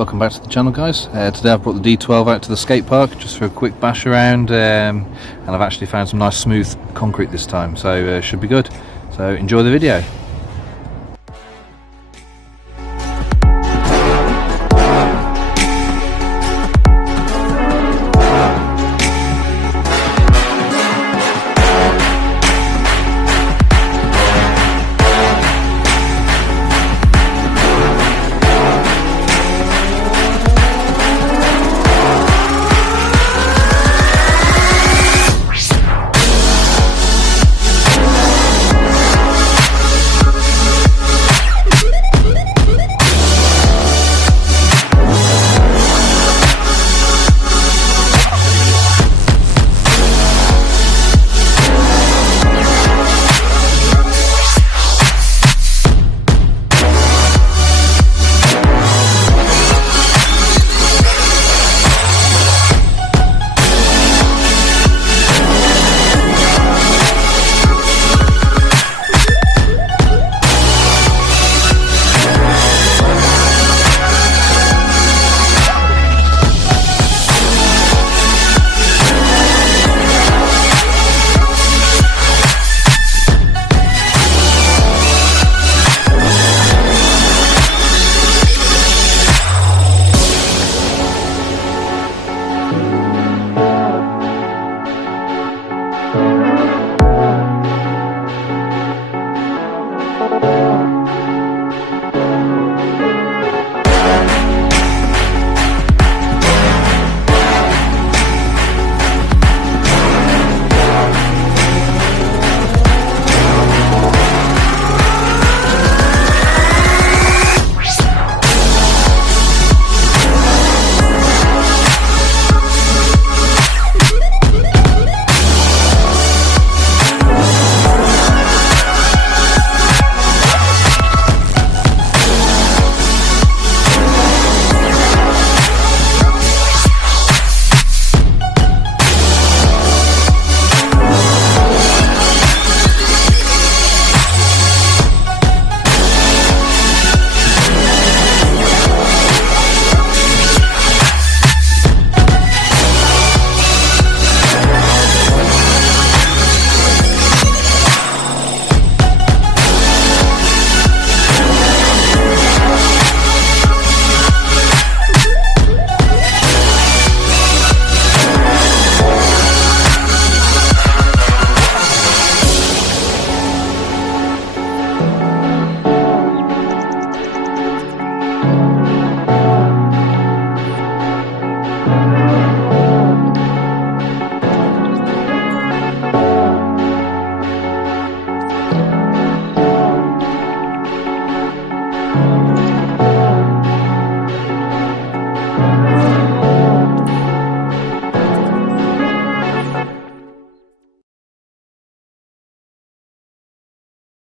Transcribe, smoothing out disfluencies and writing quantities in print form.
welcome back to the channel, guys. Today I've brought the D12 out to the skate park just for a quick bash around, and I've actually found some nice smooth concrete this time, so should be good. So enjoy the video.